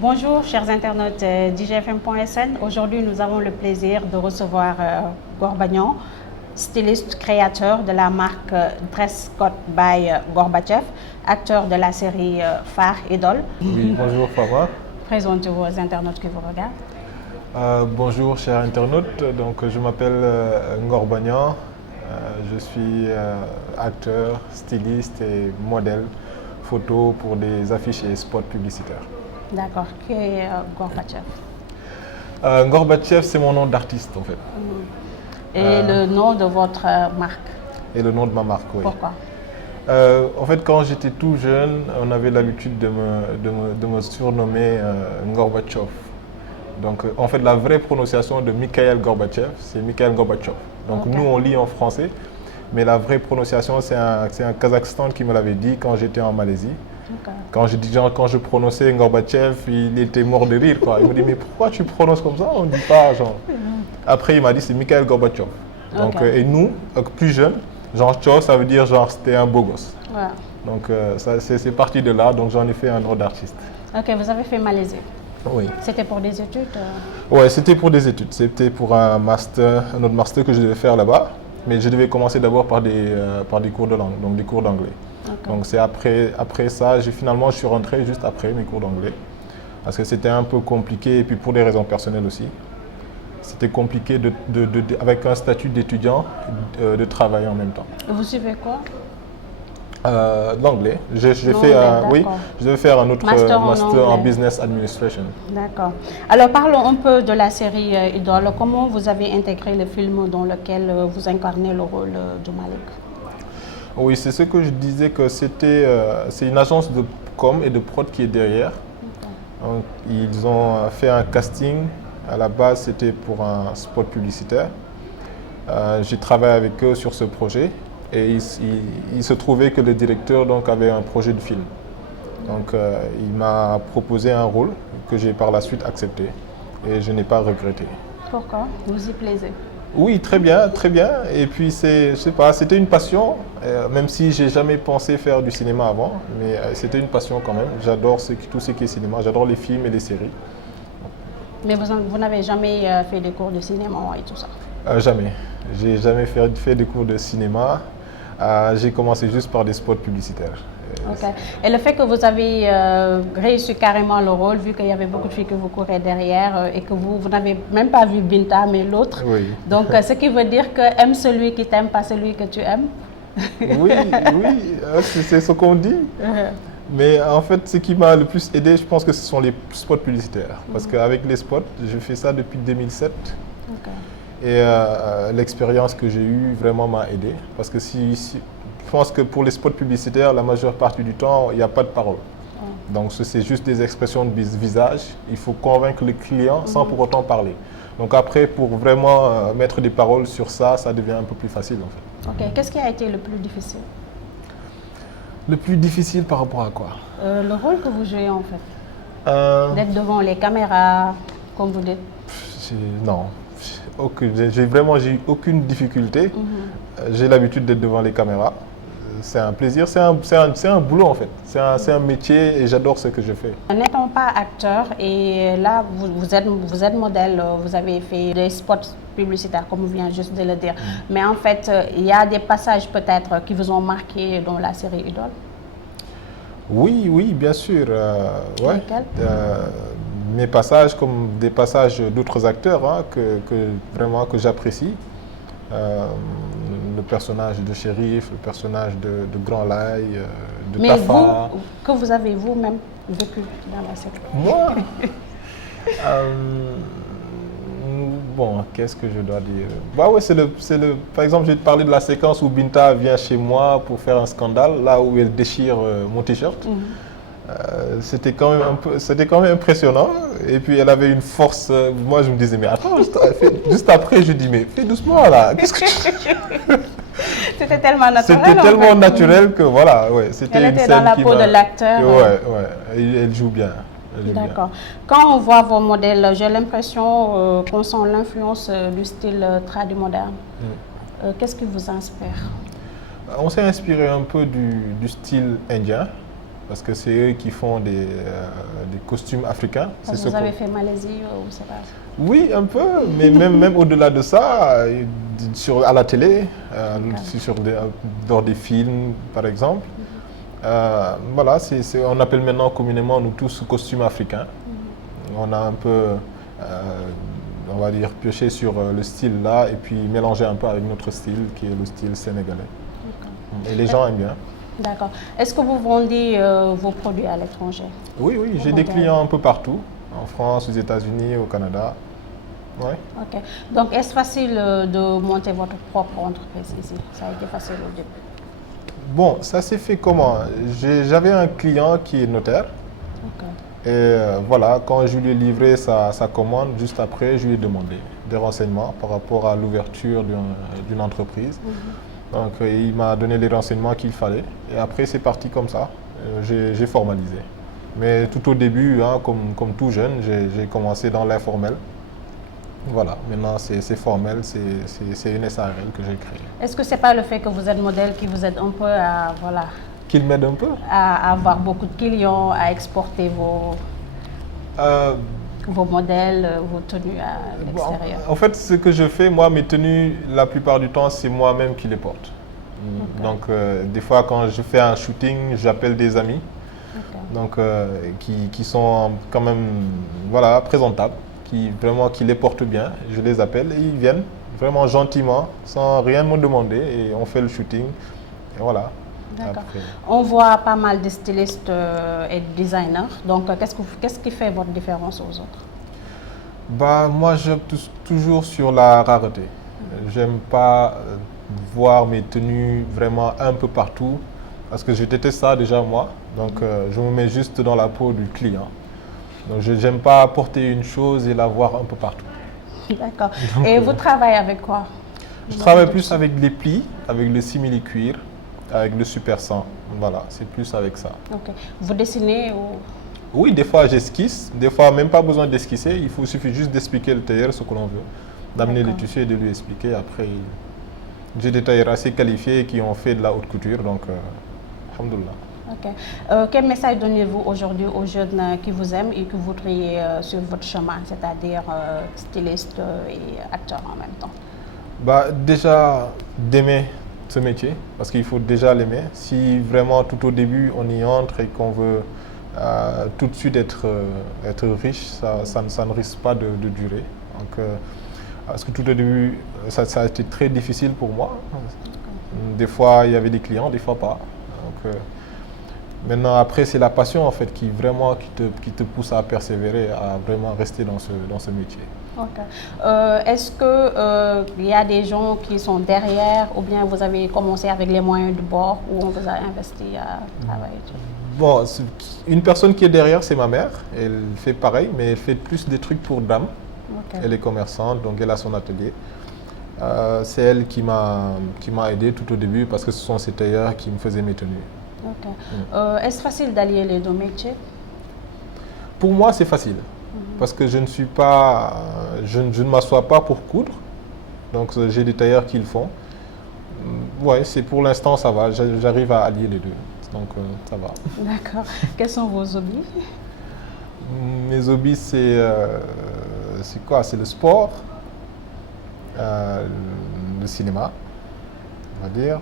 Bonjour chers internautes d'IGFM.sn. Aujourd'hui, nous avons le plaisir de recevoir Gorbagnan, styliste créateur de la marque Dress Code by Gorbatchev, acteur de la série phare Idole. Oui, bonjour Fama. Présentez-vous aux internautes qui vous regardent. Bonjour chers internautes, donc je m'appelle Gorbagnan, je suis acteur, styliste et modèle photo pour des affiches et spots publicitaires. D'accord, qui est Gorbatchev? Gorbatchev, c'est mon nom d'artiste en fait. Et le nom de votre marque? Et le nom de ma marque, oui. Pourquoi? En fait, quand j'étais tout jeune, on avait l'habitude de me surnommer Gorbatchev. Donc, en fait, la vraie prononciation de Mikhail Gorbatchev, c'est Mikhail Gorbatchev. Donc, Okay. Nous, on lit en français, mais la vraie prononciation, c'est un Kazakhstan qui me l'avait dit quand j'étais en Malaisie. Okay. Quand je prononçais Gorbatchev, il était mort de rire, quoi. Il me dit, mais pourquoi tu prononces comme ça? On ne dit pas, genre. Après, il m'a dit, c'est Mikhail Gorbatchev. Donc, Okay. et nous, plus jeunes, genre Cho, ça veut dire genre c'était un beau gosse. Ouais. Donc, c'est parti de là, donc j'en ai fait un nom d'artiste. Ok, vous avez fait Malaisie. Oui. C'était pour des études? Ouais, c'était pour des études. C'était pour un autre master que je devais faire là-bas. Mais je devais commencer d'abord par des cours de langue, donc des cours d'anglais. Okay. Donc c'est après ça, finalement je suis rentré juste après mes cours d'anglais. Parce que c'était un peu compliqué, et puis pour des raisons personnelles aussi. C'était compliqué avec un statut d'étudiant de travailler en même temps. Vous suivez quoi? L'anglais. J'ai fait oui, d'accord. je devais faire un autre Master en anglais. business administration. D'accord. Alors parlons un peu de la série Idole. Comment vous avez intégré le film dans lequel vous incarnez le rôle de Malik? Oui, c'est ce que je disais, que c'est une agence de com et de prod qui est derrière. Okay. Donc, ils ont fait un casting. À la base, c'était pour un spot publicitaire. J'ai travaillé avec eux sur ce projet. Et il se trouvait que le directeur donc, avait un projet de film. Donc il m'a proposé un rôle que j'ai par la suite accepté et je n'ai pas regretté. Pourquoi? Vous y plaisez? Oui, très bien, très bien. Et puis je sais pas, c'était une passion, même si j'ai jamais pensé faire du cinéma avant, mais c'était une passion quand même. J'adore tout ce qui est cinéma, j'adore les films et les séries. Mais vous n'avez jamais fait des cours de cinéma et tout ça? Jamais. J'ai jamais fait des cours de cinéma. J'ai commencé juste par des spots publicitaires. Okay. Et le fait que vous avez réussi carrément le rôle, vu qu'il y avait beaucoup de filles que vous courez derrière et que vous n'avez même pas vu Binta, mais l'autre. Oui. Donc, ce qui veut dire que aime celui qui t'aime, pas celui que tu aimes. Oui, c'est ce qu'on dit. Mais en fait, ce qui m'a le plus aidé, je pense que ce sont les spots publicitaires. Parce qu'avec les spots, je fais ça depuis 2007. Okay. Et l'expérience que j'ai eue vraiment m'a aidé. Parce que je pense que pour les spots publicitaires, la majeure partie du temps, il n'y a pas de parole. Donc c'est juste des expressions de visage. Il faut convaincre le client sans pour autant parler. Donc après, pour vraiment mettre des paroles sur ça, ça devient un peu plus facile en fait. Ok. Qu'est-ce qui a été le plus difficile? Le plus difficile par rapport à quoi? Le rôle que vous jouez en fait. D'être devant les caméras, comme vous dites. Non. J'ai eu aucune difficulté. J'ai l'habitude d'être devant les caméras. C'est un plaisir, c'est un boulot en fait. C'est un métier et j'adore ce que je fais. N'étant pas acteur et là vous êtes modèle, vous avez fait des spots publicitaires comme vous venez juste de le dire. Mais en fait, il y a des passages peut-être qui vous ont marqué dans la série Idole? Oui, bien sûr. Ouais. Lesquels? Mes passages comme des passages d'autres acteurs hein, que j'apprécie. Le personnage de Shérif, le personnage de Grand Laye, de Mais Tafa. vous, que vous avez vous-même vécu dans la série? Moi bon, qu'est-ce que je dois dire? Bah ouais, par exemple, j'ai parlé de la séquence où Binta vient chez moi pour faire un scandale, là où elle déchire mon t-shirt. C'était quand même impressionnant. Et puis elle avait une force. Moi, je me disais, mais attends, juste après, je dis, mais fais doucement là. Qu'est-ce que C'était tellement naturel. C'était tellement naturel que voilà, ouais. Elle était dans la peau de l'acteur. Ouais. Elle joue bien. D'accord. Quand on voit vos modèles, j'ai l'impression qu'on sent l'influence du style tradi moderne. Qu'est-ce qui vous inspire? On s'est inspiré un peu du style indien. parce que c'est eux qui font des costumes africains. Parce que vous avez fait Malaisie ou c'est pas... Oui, un peu, mais même au-delà de ça, à la télé, dans des films, par exemple. Voilà, on appelle maintenant communément nous tous costumes africains. On a un peu, on va dire, pioché sur le style là et puis mélangé un peu avec notre style qui est le style sénégalais. Et les gens aiment bien. D'accord. Est-ce que vous vendez vos produits à l'étranger? Oui, j'ai des clients un peu partout, en France, aux États-Unis, au Canada. Ouais. Ok. Donc, est-ce facile de monter votre propre entreprise ici? Ça a été facile au début? Bon, ça s'est fait comment? J'avais un client qui est notaire. Okay. Et voilà, quand je lui ai livré sa commande, juste après, je lui ai demandé des renseignements par rapport à l'ouverture d'une entreprise. Donc, il m'a donné les renseignements qu'il fallait. Et après, c'est parti comme ça. J'ai formalisé. Mais tout au début, hein, comme tout jeune, j'ai commencé dans l'informel. Voilà, maintenant c'est formel, c'est une SARL que j'ai créée. Est-ce que ce n'est pas le fait que vous êtes modèle qui vous aide un peu à... Voilà, qu'il m'aide un peu? À avoir beaucoup de clients, à exporter vos modèles, vos tenues à l'extérieur? En fait, ce que je fais, moi, mes tenues, la plupart du temps, c'est moi-même qui les porte. Okay. Donc, des fois, quand je fais un shooting, j'appelle des amis, donc, qui sont quand même voilà, présentables, qui les portent bien. Je les appelle et ils viennent vraiment gentiment, sans rien me demander, et on fait le shooting. Et voilà. D'accord. On voit pas mal de stylistes et de designers. Donc, qu'est-ce qui fait votre différence aux autres? Bah, moi, j'opte toujours sur la rareté. J'aime pas voir mes tenues vraiment un peu partout, parce que je déteste ça déjà moi. Donc, je me mets juste dans la peau du client. Donc, je n'aime pas porter une chose et la voir un peu partout. D'accord. Et vous travaillez avec quoi? Je travaille plus avec les plis, avec le simili-cuir, avec le super 100. Voilà, c'est plus avec ça. Ok. Vous dessinez ou... Oui, des fois j'esquisse, des fois même pas besoin d'esquisser, il suffit juste d'expliquer le tailleur ce que l'on veut, d'amener les tissus et de lui expliquer. Après, j'ai des tailleurs assez qualifiés qui ont fait de la haute couture, donc alhamdoulilah. Ok. Quel message donnez-vous aujourd'hui aux jeunes qui vous aiment et que vous voudriez sur votre chemin, c'est-à-dire stylistes et acteurs en même temps? Bah, déjà, d'aimer ce métier, parce qu'il faut déjà l'aimer. Si vraiment tout au début on y entre et qu'on veut tout de suite être riche, ça ne risque pas de durer. Donc, parce que tout au début, ça a été très difficile pour moi. Des fois, il y avait des clients, des fois pas. Donc, maintenant, après, c'est la passion en fait qui te pousse à persévérer, à vraiment rester dans ce métier. Ok. Est-ce qu'il y a des gens qui sont derrière ou bien vous avez commencé avec les moyens du bord ou on vous a investi à travailler? Bon, une personne qui est derrière, c'est ma mère. Elle fait pareil, mais elle fait plus des trucs pour dames. Okay. Elle est commerçante, donc elle a son atelier. C'est elle qui m'a aidé tout au début parce que ce sont ces tailleurs qui me faisaient mes tenues. Okay. Est-ce facile d'allier les deux métiers? Pour moi, c'est facile. Parce que je ne suis pas, je ne m'assois pas pour coudre, donc j'ai des tailleurs qui le font. Ouais, pour l'instant ça va, j'arrive à allier les deux, donc ça va. D'accord. Quels sont vos hobbies? Mes hobbies, c'est quoi? C'est le sport, le cinéma, on va dire,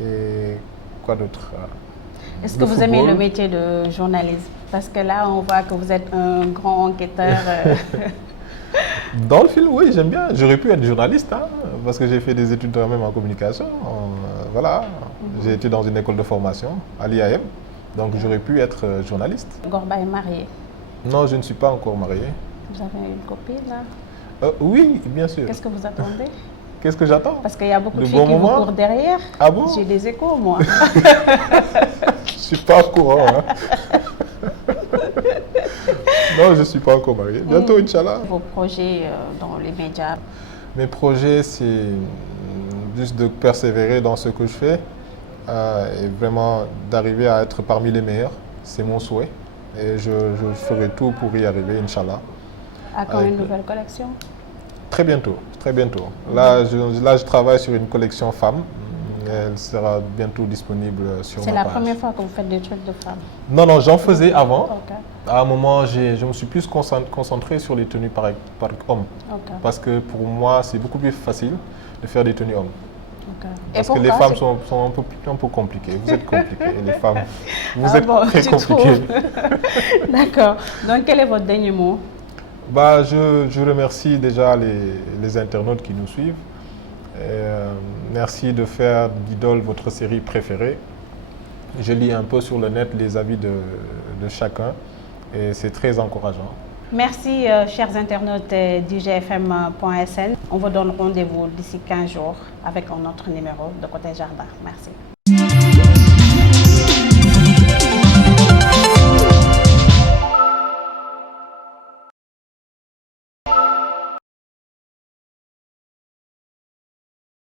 et quoi d'autre? Est-ce que vous aimez le métier de journaliste? Parce que là, on voit que vous êtes un grand enquêteur. Dans le film, oui, j'aime bien. J'aurais pu être journaliste, hein, parce que j'ai fait des études même en communication. Voilà, j'ai été dans une école de formation à l'IAM, donc j'aurais pu être journaliste. Gorba est marié? Non, je ne suis pas encore marié. Vous avez une copine là? Oui, bien sûr. Qu'est-ce que vous attendez? Qu'est-ce que j'attends? Parce qu'il y a beaucoup de filles qui vous courent derrière. Ah bon? J'ai des échos, moi. Je ne suis pas au courant. Hein. Non, je ne suis pas encore marié. Bientôt, Inch'Allah. Vos projets dans les médias? Mes projets, c'est juste de persévérer dans ce que je fais et vraiment d'arriver à être parmi les meilleurs. C'est mon souhait. Et je ferai tout pour y arriver, Inch'Allah. À quand une nouvelle collection? Très bientôt, très bientôt. Là, je travaille sur une collection femmes Elle sera bientôt disponible sur ma page. C'est la première fois que vous faites des trucs de femmes? Non, non, j'en faisais avant. Ok. À un moment, je me suis plus concentré sur les tenues par hommes. Ok. Parce que pour moi, c'est beaucoup plus facile de faire des tenues hommes. Ok. Parce que les femmes sont un peu compliquées. Vous êtes compliquées. Et les femmes, vous êtes très compliquées. D'accord. Donc, quel est votre dernier mot? Bah, je remercie déjà les internautes qui nous suivent. Merci de faire d'Idole votre série préférée. Je lis un peu sur le net les avis de chacun et c'est très encourageant. Merci, chers internautes d'IGFM.sn. On vous donne rendez-vous d'ici 15 jours avec un autre numéro de Côté Jardin. Merci.